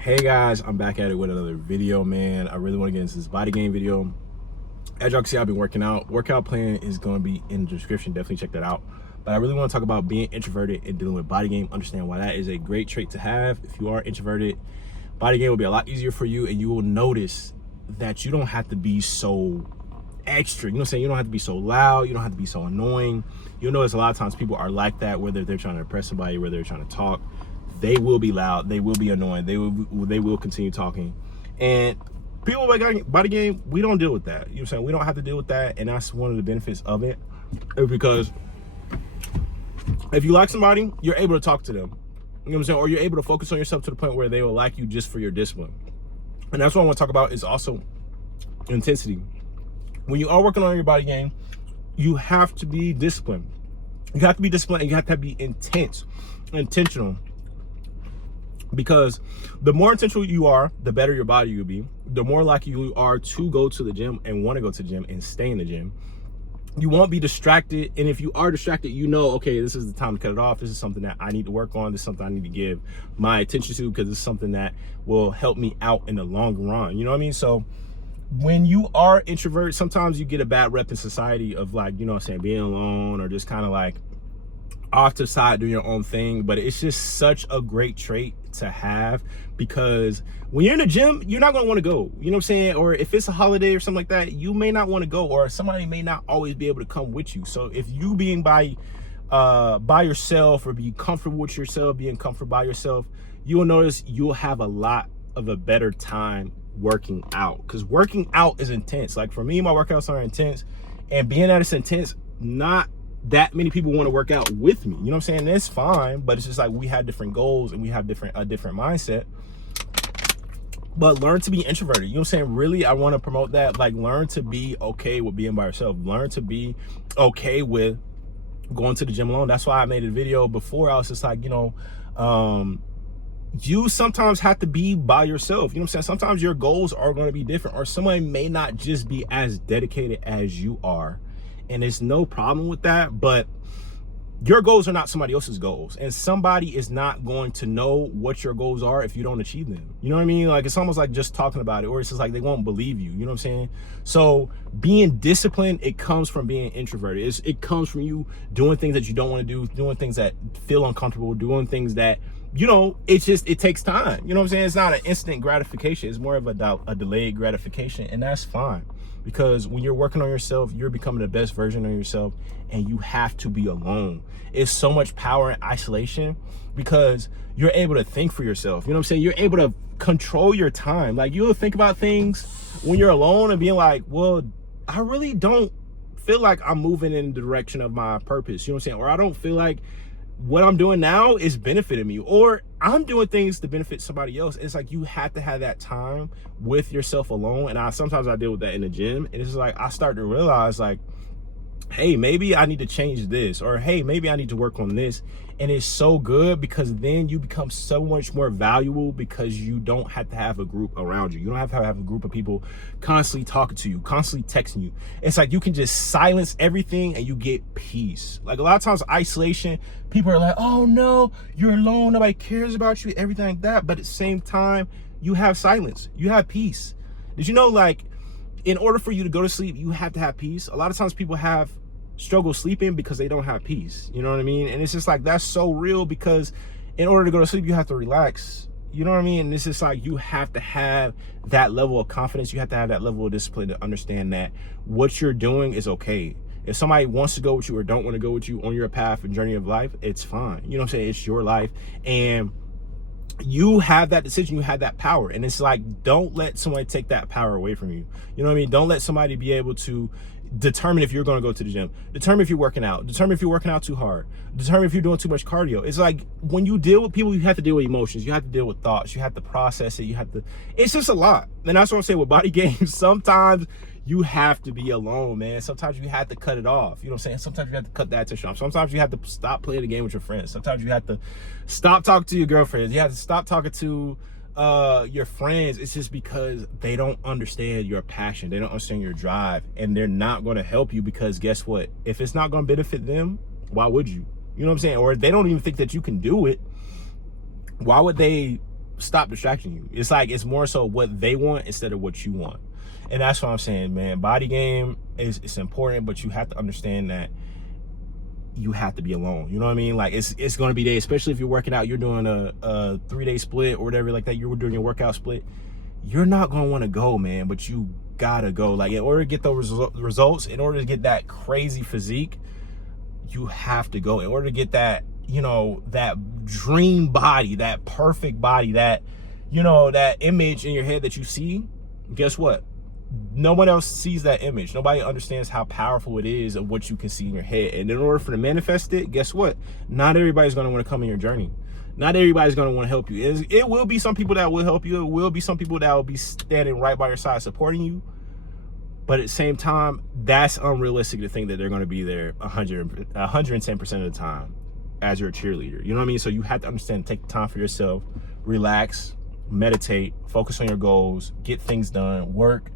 Hey guys, I'm back at it with another video, man. I really want to get into this body game video. As y'all can see, I've been working out. Workout plan is going to be in the description. Definitely check that out. But I really want to talk about being introverted and dealing with body game. Understand why that is a great trait to have. If you are introverted, body game will be a lot easier for you, and you will notice that you don't have to be so extra. You know what I'm saying? You don't have to be so loud. You don't have to be so annoying. You'll notice a lot of times people are like that, whether they're trying to impress somebody, whether they're trying to talk. They will be loud, they will be annoying, they will continue talking. And people like body game, we don't deal with that. You know what I'm saying? We don't have to deal with that, and that's one of the benefits of it. Is because if you like somebody, you're able to talk to them. You know what I'm saying? Or you're able to focus on yourself to the point where they will like you just for your discipline. And that's what I want to talk about is also intensity. When you are working on your body game, you have to be disciplined. You have to be disciplined, and you have to be intentional. Because the more intentional you are, the better your body will be. The more likely you are to go to the gym and want to go to the gym and stay in the gym. You won't be distracted. And if you are distracted, you know, okay, this is the time to cut it off. This is something that I need to work on. This is something I need to give my attention to because it's something that will help me out in the long run. You know what I mean? So when you are introvert, sometimes you get a bad rep in society of like, you know what I'm saying, being alone or just kind of like off to the side doing your own thing. But it's just such a great trait to have, because when you're in the gym, you're not going to want to go, you know what I'm saying? Or if it's a holiday or something like that, you may not want to go, or somebody may not always be able to come with you. So if you being by yourself, or be comfortable with yourself, being comfortable by yourself, you will notice you'll have a lot of a better time working out, because working out is intense. Like for me, my workouts are intense, and being that it's intense, not that many people want to work out with me, you know what I'm saying? That's fine, but it's just like we have different goals and we have a different mindset. But learn to be introverted, you know what I'm saying? Really, I want to promote that. Like, learn to be okay with being by yourself. Learn to be okay with going to the gym alone. That's why I made a video before. I was just like, you know, you sometimes have to be by yourself, you know what I'm saying? Sometimes your goals are going to be different, or somebody may not just be as dedicated as you are. And there's no problem with that, but your goals are not somebody else's goals, and somebody is not going to know what your goals are if you don't achieve them. You know what I mean? Like, it's almost like just talking about it, or it's just like they won't believe you. You know what I'm saying? So being disciplined, it comes from being introverted. It comes from you doing things that you don't want to do, doing things that feel uncomfortable, doing things that, you know, it takes time. You know what I'm saying? It's not an instant gratification. It's more of a delayed gratification, and that's fine. Because when you're working on yourself, you're becoming the best version of yourself, and you have to be alone. It's so much power in isolation, because you're able to think for yourself. You know what I'm saying? You're able to control your time. Like, you'll think about things when you're alone and being like, well, I really don't feel like I'm moving in the direction of my purpose. You know what I'm saying? Or I don't feel like what I'm doing now is benefiting me, or I'm doing things to benefit somebody else. It's like you have to have that time with yourself alone. And sometimes I deal with that in the gym, and it's like I start to realize, like, hey, maybe I need to change this, or hey, maybe I need to work on this. And it's so good, because then you become so much more valuable, because you don't have to have a group around you. You don't have to have a group of people constantly talking to you, constantly texting you. It's like you can just silence everything and you get peace. Like, a lot of times isolation, people are like, oh no, you're alone, nobody cares about you, everything like that. But at the same time, you have silence, you have peace. Did you know, like, in order for you to go to sleep, you have to have peace? A lot of times people have struggle sleeping because they don't have peace. You know what I mean? And it's just like, that's so real, because in order to go to sleep, you have to relax. You know what I mean? And it's just like, you have to have that level of confidence. You have to have that level of discipline to understand that what you're doing is okay. If somebody wants to go with you or don't want to go with you on your path and journey of life, it's fine. You know what I'm saying? It's your life, and you have that decision, you have that power. And it's like, don't let somebody take that power away from you. You know what I mean? Don't let somebody be able to determine if you're going to go to the gym, determine if you're working out, determine if you're working out too hard, determine if you're doing too much cardio. It's like, when you deal with people, you have to deal with emotions, you have to deal with thoughts, you have to process it, it's just a lot. And that's what I'm saying with body games. Sometimes you have to be alone, man. Sometimes you have to cut it off. You know what I'm saying? Sometimes you have to cut that attention off. Sometimes you have to stop playing the game with your friends. Sometimes you have to stop talking to your girlfriends. You have to stop talking to your friends. It's just because they don't understand your passion, they don't understand your drive, and they're not going to help you, because guess what? If it's not going to benefit them, why would you? You know what I'm saying? Or if they don't even think that you can do it, why would they stop distracting you. It's like, it's more so what they want instead of what you want. And that's what I'm saying, man. Body game is important, but you have to understand that you have to be alone. You know what I mean? Like, it's going to be there, especially if you're working out, you're doing a 3-day split or whatever like that. You're doing your workout split. You're not going to want to go, man, but you gotta go. Like, in order to get those results, in order to get that crazy physique, you have to go. In order to get that, you know, that dream body, that perfect body, that, you know, that image in your head that you see, guess what? No one else sees that image. Nobody understands how powerful it is of what you can see in your head. And in order for to manifest it, guess what? Not everybody's going to want to come in your journey. Not everybody's going to want to help you. It will be some people that will help you. It will be some people that will be standing right by your side supporting you. But at the same time, that's unrealistic to think that they're going to be there 110% of the time as your cheerleader. You know what I mean? So you have to understand, take time for yourself, relax, meditate, focus on your goals, get things done, work,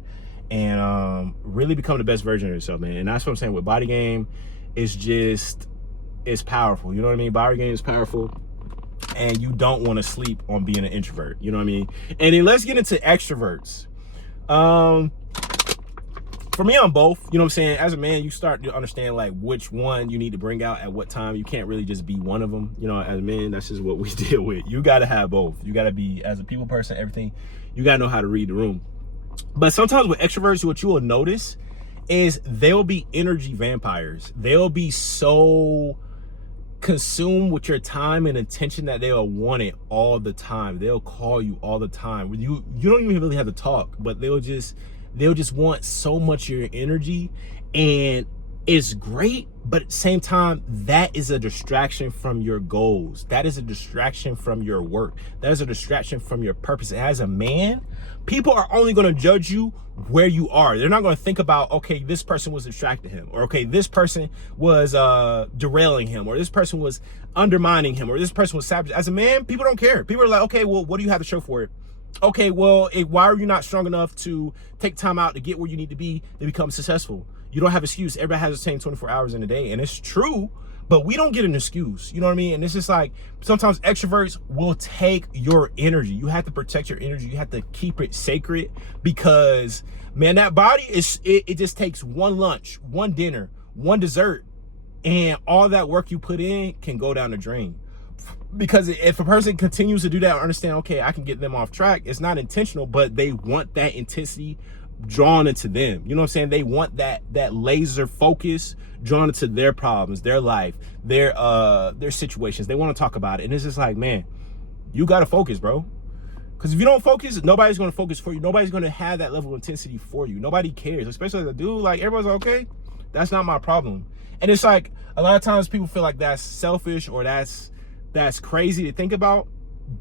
and really become the best version of yourself, man. And that's what I'm saying with body game. It's powerful. You know what I mean? Body game is powerful, and you don't want to sleep on being an introvert. You know what I mean? And then let's get into extroverts. For me, I'm both. You know what I'm saying? As a man, you start to understand like which one you need to bring out at what time. You can't really just be one of them. You know, as a man, that's just what we deal with. You got to have both. You got to be, as a people person, everything. You got to know how to read the room. But sometimes with extroverts, what you will notice is they'll be energy vampires. They'll be so consumed with your time and attention that they'll want it all the time. They'll call you all the time. You don't even really have to talk, but they'll just want so much of your energy. And it's great, but at the same time, that is a distraction from your goals. That is a distraction from your work. That is a distraction from your purpose. As a man, people are only going to judge you where you are. They're not going to think about, okay, this person was distracting him, or okay, this person was derailing him, or this person was undermining him, or this person was savage. As a man, people don't care. People are like, okay, well, what do you have to show for it? Okay, well, why are you not strong enough to take time out to get where you need to be to become successful? You don't have excuse. Everybody has the same 24 hours in a day, and it's true, but we don't get an excuse. You know what I mean? And it's just like, sometimes extroverts will take your energy. You have to protect your energy. You have to keep it sacred, because, man, that body it just takes one lunch, one dinner, one dessert, and all that work you put in can go down the drain. Because if a person continues to do that, understand, okay, I can get them off track. It's not intentional, but they want that intensity drawn into them. You know what I'm saying? They want that laser focus drawn into their problems, their life, their situations. They want to talk about it. And it's just like, man, you got to focus, bro. Because if you don't focus, nobody's going to focus for you. Nobody's going to have that level of intensity for you. Nobody cares, especially as a dude. Like, everyone's like, okay, that's not my problem. And it's like, a lot of times people feel like that's selfish, or that's crazy to think about,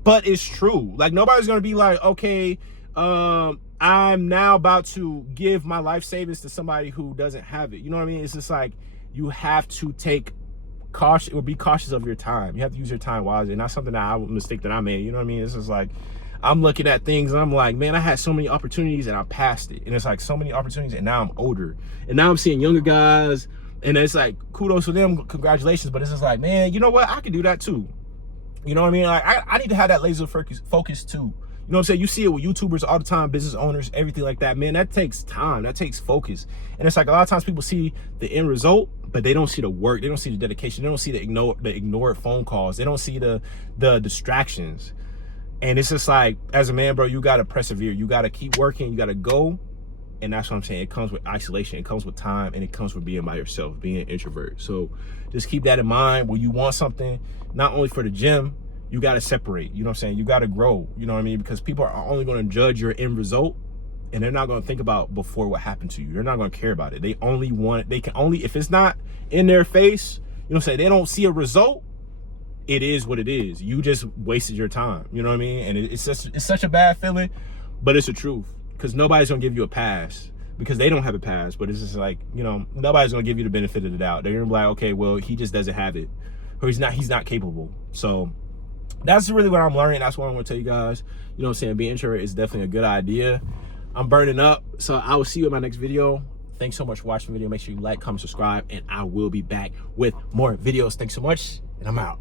but it's true. Like, nobody's gonna be like, okay, I'm now about to give my life savings to somebody who doesn't have it. You know what I mean? It's just like, you have to take caution, or be cautious of your time. You have to use your time wisely, and that's something that mistake that I made. You know what I mean? It's just like, I'm looking at things and I'm like, man, I had so many opportunities and I passed it. And it's like, so many opportunities, and now I'm older, and now I'm seeing younger guys, and it's like, kudos to them, congratulations. But it's just like, man, you know what? I can do that too. You know what I mean? Like, I need to have that laser focus too. You know what I'm saying? You see it with YouTubers all the time, business owners, everything like that. Man, that takes time. That takes focus. And it's like, a lot of times people see the end result, but they don't see the work. They don't see the dedication. They don't see the ignored phone calls. They don't see the distractions. And it's just like, as a man, bro, you got to persevere. You got to keep working. You got to go. And that's what I'm saying. It comes with isolation. It comes with time. And it comes with being by yourself, being an introvert. So just keep that in mind. When you want something, not only for the gym, you got to separate. You know what I'm saying? You got to grow. You know what I mean? Because people are only going to judge your end result, and they're not going to think about before what happened to you. They're not going to care about it. They can only, if it's not in their face, you know what I'm saying? They don't see a result. It is what it is. You just wasted your time. You know what I mean? And it's such a bad feeling, but it's the truth. Because nobody's going to give you a pass, because they don't have a pass. But it's just like, you know, nobody's going to give you the benefit of the doubt. They're going to be like, okay, well, he just doesn't have it, or he's not capable. So that's really what I'm learning. That's what I want to tell you guys. You know what I'm saying? Being introvert is definitely a good idea. I'm burning up. So I will see you in my next video. Thanks so much for watching the video. Make sure you like, comment, subscribe, and I will be back with more videos. Thanks so much, and I'm out.